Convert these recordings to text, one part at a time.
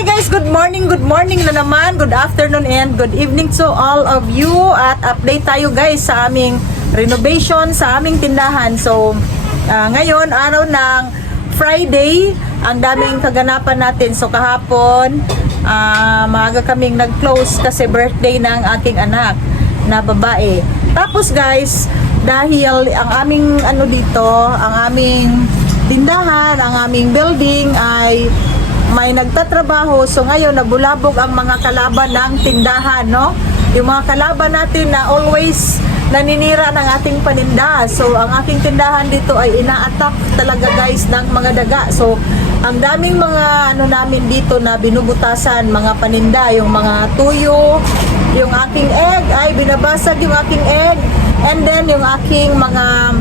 Hi guys, good morning na naman, good afternoon and good evening to all of you. At update tayo guys sa aming renovation sa aming tindahan. So ngayon araw ng Friday, ang daming kaganapan natin. So kahapon maaga kaming nag-close kasi birthday ng aking anak na babae. Tapos guys, dahil ang aming ang aming tindahan, ang aming building ay may nagtatrabaho, so ngayon nabulabog ang mga kalaban ng tindahan, no? Yung mga kalaban natin na always naninira ng ating paninda. So ang aking tindahan dito ay ina-attack talaga guys ng mga daga. So ang daming mga namin dito na binubutasan, mga paninda, yung mga tuyo, yung aking egg ay binabasag yung aking egg, and then yung aking mga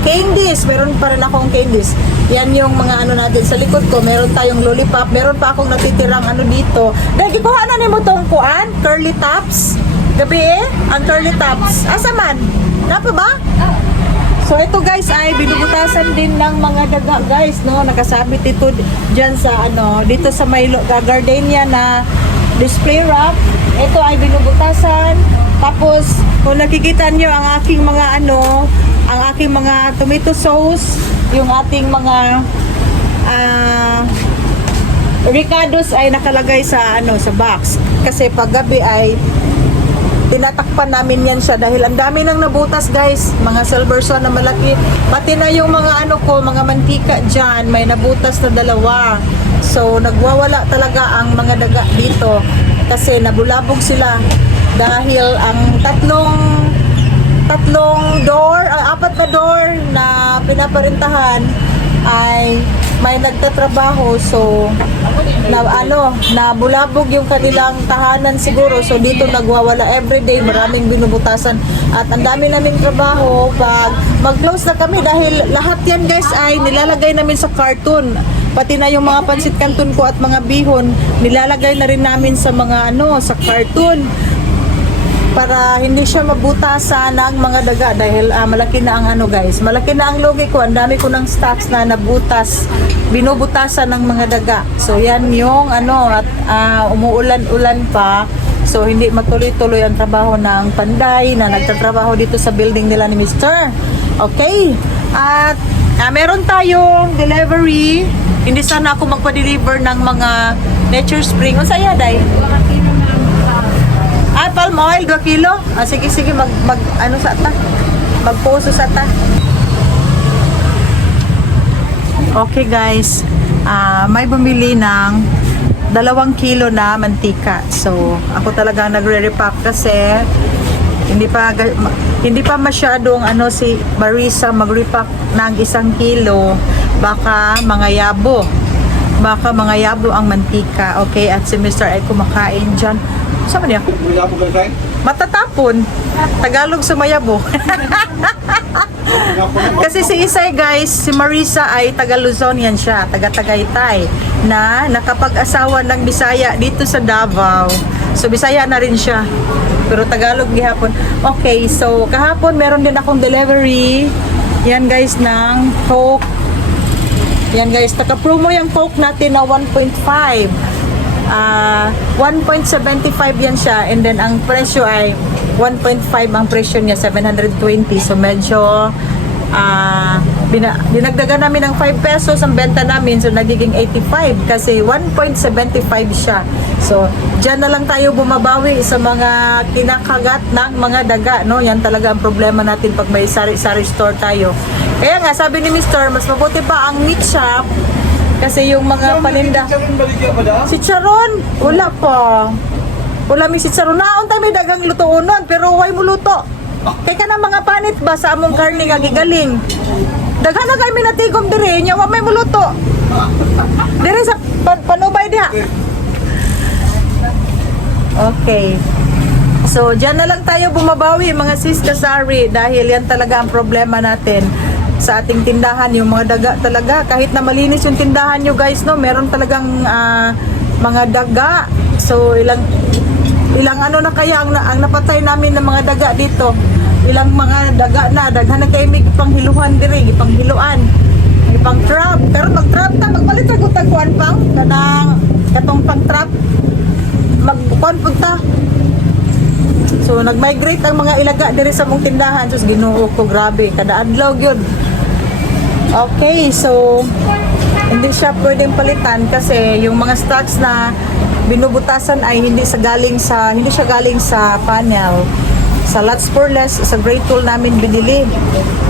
candies, meron pa rin akong candies. Yan yung mga natin sa likod ko. Meron tayong lollipop. Meron pa akong natitirang dito. Dahil kuha na ni mo tong kuan, curly tops. Gabi ang curly tops. Asa man? Napa ba? So ito guys ay binubutasan din ng mga daga guys, no? Nakasabit ito diyan sa dito sa may gardenia na display wrap. Ito ay binubutasan. Tapos kung nakikita nyo ang aking mga ang aking mga tomato sauce, yung ating mga ricados ay nakalagay sa sa box. Kasi pag gabi ay tinatakpan namin yan siya dahil ang dami nang nabutas guys, mga silverson na malaki, pati na yung mga mga mantika dyan, may nabutas na dalawa. So nagwawala talaga ang mga daga dito kasi nabulabog sila dahil ang apat na door na pinaparintahan ay may nagtatrabaho, so nabulabog yung kanilang tahanan siguro. So dito nagwawala everyday, maraming binubutasan at ang dami naming trabaho pag mag-close na kami dahil lahat yan guys ay nilalagay namin sa carton. Pati na yung mga pansit canton ko at mga bihon nilalagay na rin namin sa mga sa carton para hindi siya mabutasan ng mga daga dahil malaki na ang guys, malaki na ang lugi ko, ang dami ko ng stocks na nabutas, binubutasan ng mga daga. So yan yung at umuulan-ulan pa, so hindi matuloy-tuloy ang trabaho ng panday na nagtatrabaho dito sa building nila ni Mr. Okay, at meron tayong delivery. Hindi sana ako magpa-deliver ng mga Nature Spring. Unsa ya day? Palm oil 2 kilo. Sige mag sa ata. Magposo sa ata. Okay guys. May bumili ng 2 kilo na mantika. So ako talaga nagre-repack kasi hindi pa masyadong si Marisa mag-repack ng 1 kilo. Baka mangayabo ang mantika. Okay, at si Mr. ay kumakain dyan. Sama niya? Matatapon. Tagalog sumayabo. Kasi si Isay guys, si Marisa ay taga Luzon yan siya, taga Tagaytay, na nakapag-asawa ng Bisaya dito sa Davao. So Bisaya na rin siya, pero Tagalog gihapon. Okay, so kahapon meron din akong delivery. Yan guys ng Coke. Yan guys, taka-promo yung Coke natin na 1.5. 1.75 yan siya, and then ang presyo ay 1.5 ang presyo niya, 720. So medyo dinagdagan namin ng 5 pesos ang benta namin, so nagiging 85 kasi 1.75 siya. So dyan na lang tayo bumabawi sa mga kinakagat ng mga daga, no? Yan talaga ang problema natin pag may sari-sari store tayo. Kaya nga sabi ni Mr., mas mabuti pa ang meat shop kasi yung mga paninda. Si Charon, wala pa. Wala mi si Charon. Naon tayo may dagang lutuunon, pero way mo luto. Kaya ka na mga panit ba sa among karne nga gigaling. Daghan na kami natigom dire, nya wa may muluto. Dire sa panubay diha. Okay. So, diyan na lang tayo bumabawi mga sis kasari dahil yan talaga ang problema natin sa ating tindahan, yung mga daga talaga. Kahit na malinis yung tindahan nyo guys, no, meron talagang mga daga. So ilang na kaya ang napatay namin ng mga daga dito. Ilang mga daga na daghan na kay mig panghiluhan diri, panghiluan, pang trap. Pero mag trap ta magpalit sa gutagkuan pang kanang pang-trap. Magkuhan punta. So nag-migrate ang mga ilaga diri sa mong tindahan. Sus Ginoo ko, grabe kada adlaw gyud. Okay, so hindi siya pwedeng palitan kasi yung mga stocks na binubutasan ay hindi siya galing sa panel. Sa Lots for Less, sa Great Tool namin binili.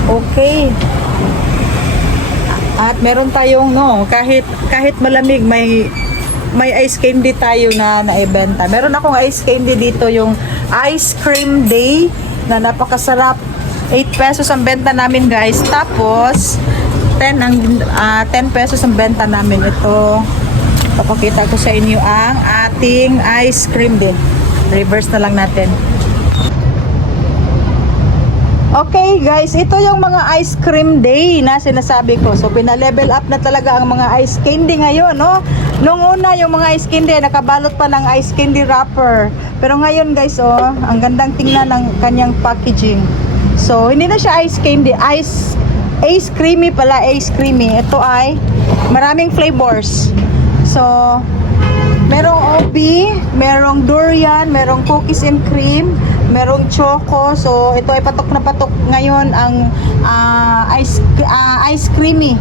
Okay. At meron tayong kahit malamig may ice candy tayo na naibenta. Meron akong ice candy dito, yung ice cream day na napakasarap. 8 pesos ang benta namin, guys. Tapos 10 pesos ang benta namin. Ito, papakita ko sa inyo ang ating ice cream day. Reverse na lang natin. Okay guys, ito yung mga ice cream day na sinasabi ko. So pina-level up na talaga ang mga ice candy ngayon, no? Nung una yung mga ice candy nakabalot pa ng ice candy wrapper. Pero ngayon guys, ang gandang tingnan ng kanyang packaging. So hindi na siya ice candy, ice creamy pala, ice creamy. Ito ay maraming flavors. So merong OB, merong durian, merong cookies and cream, merong choco. So ito ay patok na patok ngayon ang ice creamy.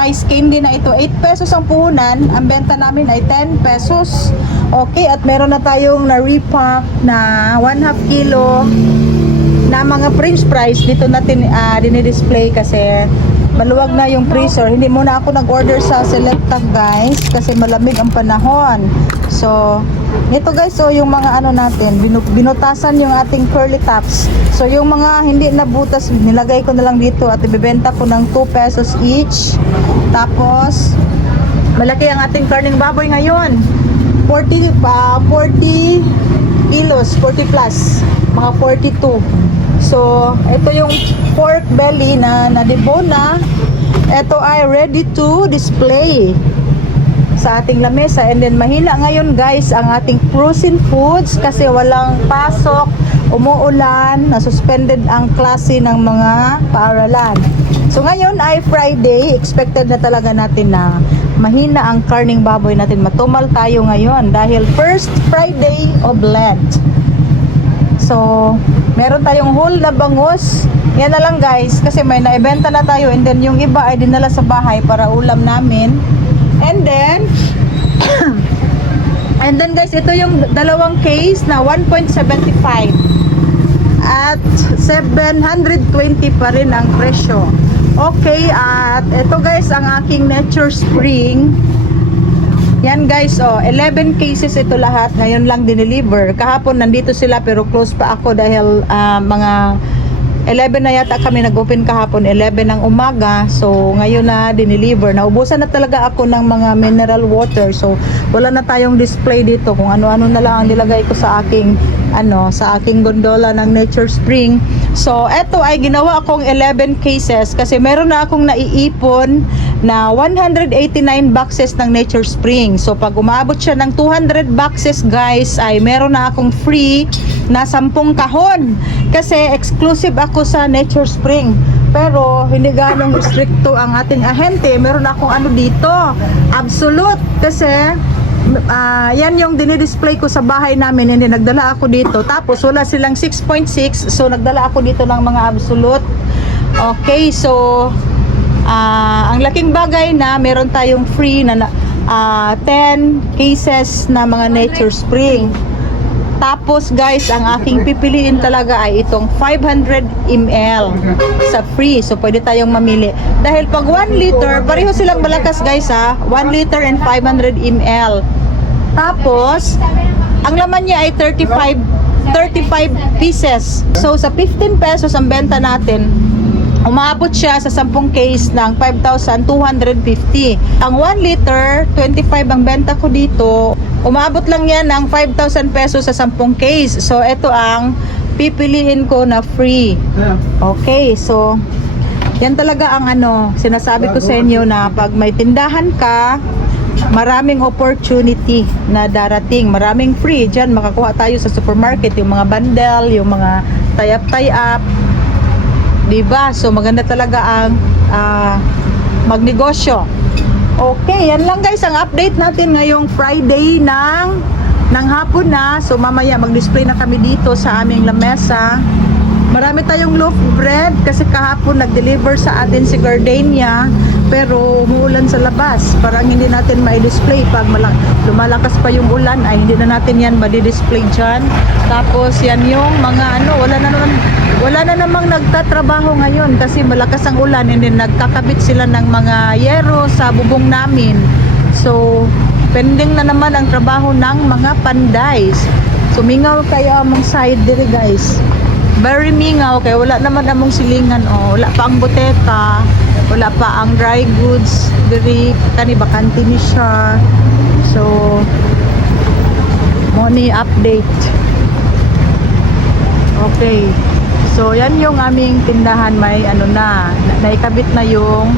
Ice candy na ito. 8 pesos ang puhunan. Ang benta namin ay 10 pesos. Okay, at meron na tayong na-repack na 1/2 kilo na mga french fries. Dito natin dinidisplay kasi maluwag na yung freezer. Hindi muna ako nag-order sa Selecta guys kasi malamig ang panahon. So ito guys, yung mga natin, binutasan yung ating curly tops. So yung mga hindi nabutas, nilagay ko na lang dito at ibebenta ko ng 2 pesos each. Tapos malaki ang ating karning baboy ngayon. 40 kilos, 40 plus, mga 42. So ito yung pork belly na na-debone na. Ito ay ready to display sa ating lamesa. And then mahina ngayon guys ang ating frozen foods kasi walang pasok, umuulan, na-suspended ang klase ng mga paaralan. So ngayon ay Friday, expected na talaga natin na mahina ang karning baboy natin. Matumal tayo ngayon dahil first Friday of Lent. So meron tayong whole na bangus. Yan na lang guys kasi may naibenta na tayo, and then yung iba ay dinala sa bahay para ulam namin. And then guys, ito yung dalawang case na 1.75 at 720 pa rin ang presyo. Okay, at ito guys ang aking Nature Spring. Yan guys, 11 cases ito lahat. Ngayon lang dineliver. Kahapon nandito sila pero close pa ako dahil mga 11 na yata kami nag-open kahapon, 11 ng umaga. So ngayon na dineliver. Naubusan na talaga ako ng mga mineral water. So wala na tayong display dito kung ano-ano na lang ang nilagay ko sa aking sa aking gondola ng Nature Spring. So eto ay ginawa akong 11 cases kasi meron na akong naiipon na 189 boxes ng Nature Spring. So pag umabot siya ng 200 boxes guys, ay meron na akong free na 10 kahon kasi exclusive ako sa Nature Spring. Pero hindi ganong restricto ang ating ahente. Meron akong dito, Absolute, kasi yan yung dinidisplay ko sa bahay namin, hindi nagdala ako dito. Tapos wala silang 6.6, so nagdala ako dito ng mga Absolute. Okay, so ang laking bagay na meron tayong free na 10 cases na mga Nature Spring. Tapos guys, ang aking pipiliin talaga ay itong 500 ml sa free. So pwede tayong mamili. Dahil pag 1 liter, pareho silang malakas guys 1 liter and 500 ml. Tapos, ang laman niya ay 35 pieces. So sa 15 pesos ang benta natin, umabot siya sa 10 case ng 5,250. Ang 1 liter, 25 ang benta ko dito. Umabot lang yan ng 5,000 pesos sa 10 case. So ito ang pipiliin ko na free. Okay, so yan talaga ang sinasabi ko sa inyo na pag may tindahan ka, maraming opportunity na darating, maraming free. Diyan makakuha tayo sa supermarket, yung mga bundle, yung mga tie-up, diba? So maganda talaga ang magnegosyo. Okay, yan lang guys ang update natin ngayong Friday ng hapon na. So mamaya mag-display na kami dito sa aming lamesa. Marami tayong loaf bread kasi kahapon nag-deliver sa atin si Gardenia, pero umuulan sa labas. Parang hindi natin ma-display pag lumalakas pa yung ulan, ay hindi na natin yan ma-display dyan. Tapos yan yung mga wala na namang nagtatrabaho ngayon kasi malakas ang ulan, and then nagkakabit sila ng mga yero sa bubong namin. So pending na naman ang trabaho ng mga pandays. So mingaw kaya among side diri guys, very mingaw kaya wala naman among silingan. Wala pa ang boteka, wala pa ang dry goods diri, kani bakante ni siya. So money update. Okay, so yan yung aming tindahan, may naikabit na yung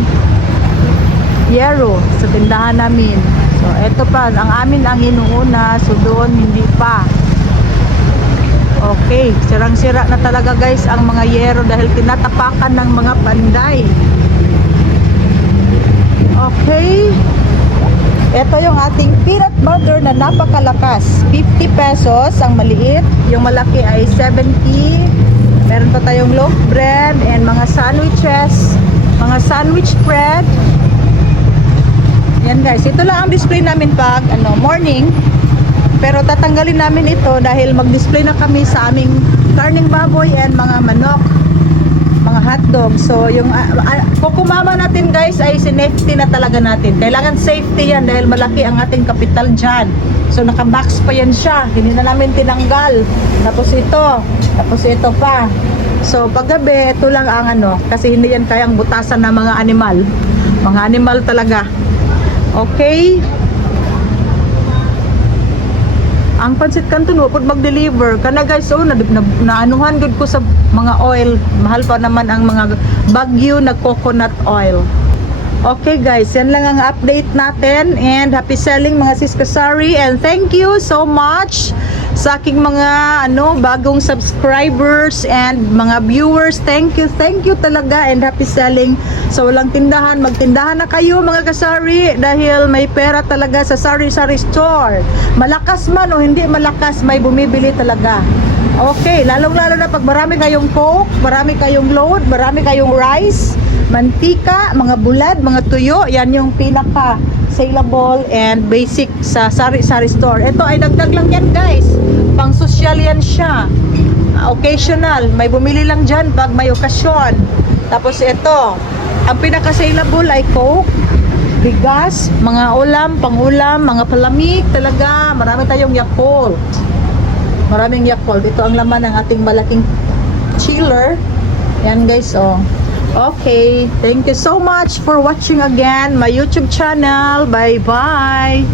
yero sa tindahan namin. So eto pa, ang amin ang inuuna, so doon hindi pa. Okay, sirang-sira na talaga guys ang mga yero dahil tinatapakan ng mga panday. Okay, ito yung ating peanut butter na napakalakas. 50 pesos ang maliit, yung malaki ay 70. Meron pa tayong loaf bread and mga sandwiches, mga sandwich bread. Yan guys, ito lang ang display namin pag morning. Pero tatanggalin namin ito dahil mag-display na kami sa aming karning baboy and mga manok, mga hotdog. So yung kukumama natin guys ay safety na talaga natin. Kailangan safety yan dahil malaki ang ating kapital dyan. So nakabox pa yan siya, hindi na namin tinanggal. Tapos ito pa. So paggabi ito lang ang kasi hindi yan kayang butasan ng mga animal talaga. Okay. Ang pancit canton pud mag-deliver kana guys. Naanuhan gud ko sa mga oil, mahal pa naman ang mga Baguio na coconut oil. Okay guys, yan lang ang update natin, and happy selling mga sis Kasari, and thank you so much sa aking mga bagong subscribers and mga viewers. Thank you talaga, and happy selling. So walang tindahan, magtindahan na kayo mga Kasari dahil may pera talaga sa sari-sari store. Malakas man o hindi malakas, may bumibili talaga. Okay, lalong-lalo na pag marami kayong coke, marami kayong load, marami kayong rice, mantika, mga bulad, mga tuyo, yan yung pinaka saleable and basic sa sari-sari store. Ito ay dagdag lang yan guys, pang social yan siya, occasional, may bumili lang dyan pag may okasyon. Tapos ito, ang pinaka saleable ay coke, bigas, mga ulam, pang-ulam, mga palamig talaga. Marami tayong Yakult, maraming Yakult. Ito ang laman ng ating malaking chiller. Yan guys, Okay, thank you so much for watching again my YouTube channel. Bye bye.